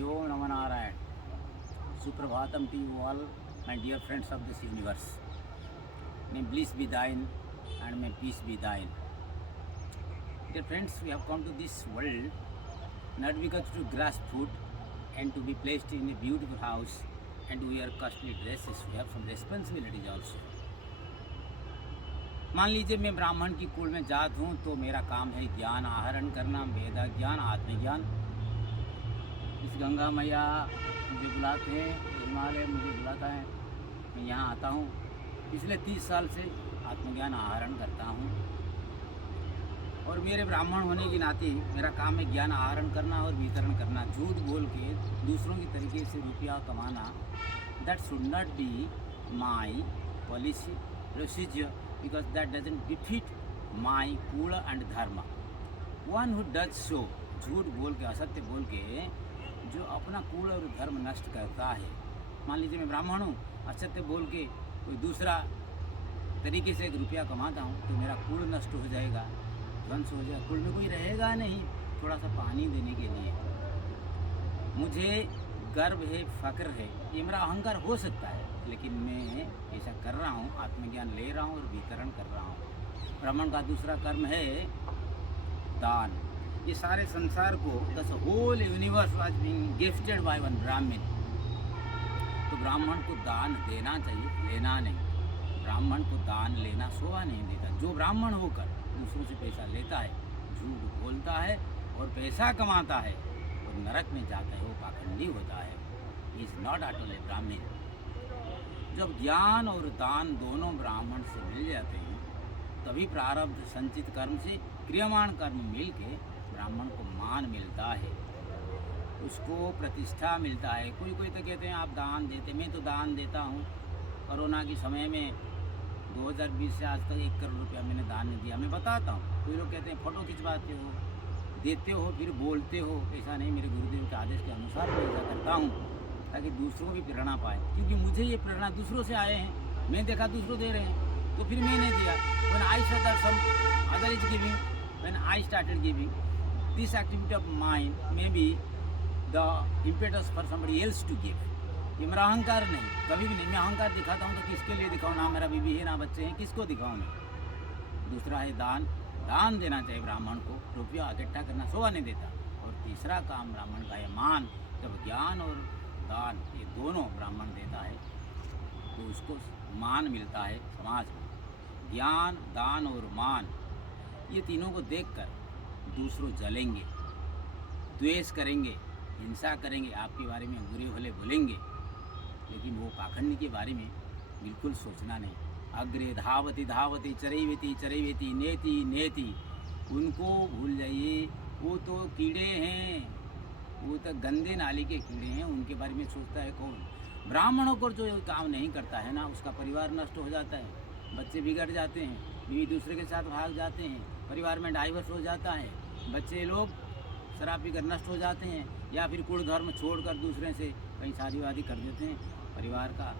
Hari Om Namo Narayan. Suprabhatam to you all, my dear friends of this universe. May bliss be thine and may peace be thine. Dear friends, we have come to this world not because to grasp food and to be placed in a beautiful house and to wear costly dresses. We have some responsibilities also. मान लीजिए मैं ब्राह्मण की कुल में जात हूँ तो मेरा काम है ज्ञान आहरण करना, वेद ज्ञान, आत्मज्ञान। इस गंगा मैया मुझे बुलाते हैं, हिमालय मुझे बुलाता है, मैं यहाँ आता हूँ। पिछले 30 साल से आत्मज्ञान आहरण करता हूँ और मेरे ब्राह्मण होने के नाते मेरा काम है ज्ञान आहरण करना और वितरण करना। झूठ बोल के दूसरों की तरीके से रुपया कमाना, that should not be my policy procedure, because that doesn't defeat my kula and dharma. One who does so, झूठ बोल के, असत्य बोल के जो अपना कुल और धर्म नष्ट करता है। मान लीजिए मैं ब्राह्मण हूँ, असत्य बोल के कोई दूसरा तरीके से एक रुपया कमाता हूँ तो मेरा कुल नष्ट हो जाएगा, ध्वंस हो जाएगा, कुल में कोई रहेगा नहीं। थोड़ा सा पानी देने के लिए मुझे गर्व है, फक्र है, ये मेरा अहंकार हो सकता है, लेकिन मैं ऐसा कर रहा हूँ, आत्मज्ञान ले रहा हूँ और वितरण कर रहा हूँ। ब्राह्मण का दूसरा कर्म है दान। ये सारे संसार को, this whole universe was being gifted by one Brahmin, तो ब्राह्मण को दान देना चाहिए, लेना नहीं। ब्राह्मण को दान लेना शोभा नहीं देता। जो ब्राह्मण होकर दूसरों से पैसा लेता है, झूठ बोलता है और पैसा कमाता है और नरक में जाता है, वो पाखंडी होता है। इज नॉट एट ऑल ए ब्राह्मण। जब ज्ञान और दान दोनों ब्राह्मण से मिल जाते हैं तभी प्रारब्ध संचित कर्म से क्रियमाण कर्म मिल के ब्राह्मण को मान मिलता है, उसको प्रतिष्ठा मिलता है। कोई कोई तो कहते हैं आप दान देते, मैं तो दान देता हूँ। कोरोना के समय में 2020 से आज तक 1 करोड़ रुपया मैंने दान नहीं दिया, मैं बताता हूँ। कोई लोग कहते हैं फ़ोटो खिंचवाते हो, देते हो, फिर बोलते हो। ऐसा नहीं, मेरे गुरुदेव के आदेश के अनुसार मैं ऐसा करता हूँ ताकि दूसरों को भी प्रेरणा पाए, क्योंकि मुझे ये प्रेरणा दूसरों से आए हैं। मैं देखा दूसरों दे रहे हैं तो फिर मैंने दिया। When I saw that some other is giving, when I started giving, this activity of mine may be the impetus for somebody else to give. ये मेरा अहंकार नहीं, कभी भी नहीं। मैं अहंकार दिखाता हूँ तो किसके लिए दिखाऊँ? ना मेरा बीवी है, ना बच्चे हैं, किसको दिखाऊँ मैं? दूसरा है दान। दान देना चाहिए ब्राह्मण को, रुपया इकट्ठा करना शोभा नहीं देता। और तीसरा काम ब्राह्मण का है मान। जब ज्ञान और दान ये दोनों ब्राह्मण देता है तो उसको मान मिलता है समाज में। ज्ञान, दान और मान, ये तीनों को देखकर दूसरों जलेंगे, द्वेष करेंगे, हिंसा करेंगे, आपके बारे में बुरे भले बोलेंगे, लेकिन वो पाखंड के बारे में बिल्कुल सोचना नहीं। अग्रे धावती धावती चरैवेति चरैवेति नेति नेति, उनको भूल जाइए। वो तो कीड़े हैं, वो तो गंदे नाली के कीड़े हैं, उनके बारे में सोचता है कौन? ब्राह्मणों को जो काम नहीं करता है ना, उसका परिवार नष्ट हो जाता है, बच्चे बिगड़ जाते हैं, बीवी दूसरे के साथ भाग जाते हैं, परिवार में डाइवर्स हो जाता है, बच्चे लोग शराब पीकर नष्ट हो जाते हैं, या फिर कुल धर्म छोड़कर दूसरे से कहीं शादी वादी कर देते हैं। परिवार का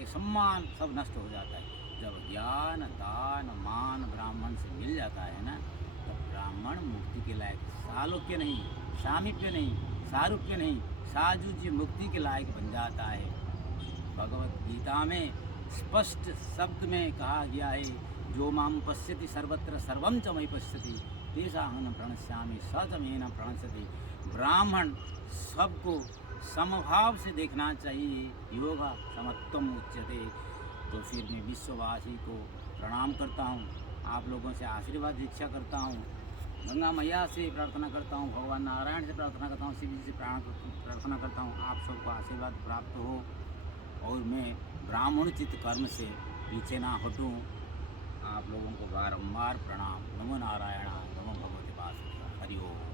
एक सम्मान सब नष्ट हो जाता है। जब ज्ञान, दान, मान ब्राह्मण से मिल जाता है ना, तब ब्राह्मण मुक्ति के लायक, सालोक्य नहीं, सामीप्य नहीं, सारूप्य नहीं, साजुज्य मुक्ति के लायक बन जाता है। भगवत गीता में स्पष्ट शब्द में कहा गया है, जो माम पश्यति सर्वत्र सर्वं च मयि पश्यति तेषाहं प्रणश्यामि स च मे न प्रणश्यति। ब्राह्मण सबको समभाव से देखना चाहिए। योगा समत्वम उच्यते। तो फिर मैं विश्ववासी को प्रणाम करता हूँ, आप लोगों से आशीर्वाद दीक्षा करता हूँ, गंगा मैया से प्रार्थना करता हूँ, भगवान नारायण से प्रार्थना करता हूँ, शिव जी से प्रार्थना करता हूँ, आप सबको आशीर्वाद प्राप्त हो और मैं ब्राह्मणोचित कर्म से पीछे ना हटूँ। आप लोगों को बारंबार प्रणाम। नमो नारायण, नमो भगवते वासुदेवाय। हरि ओम।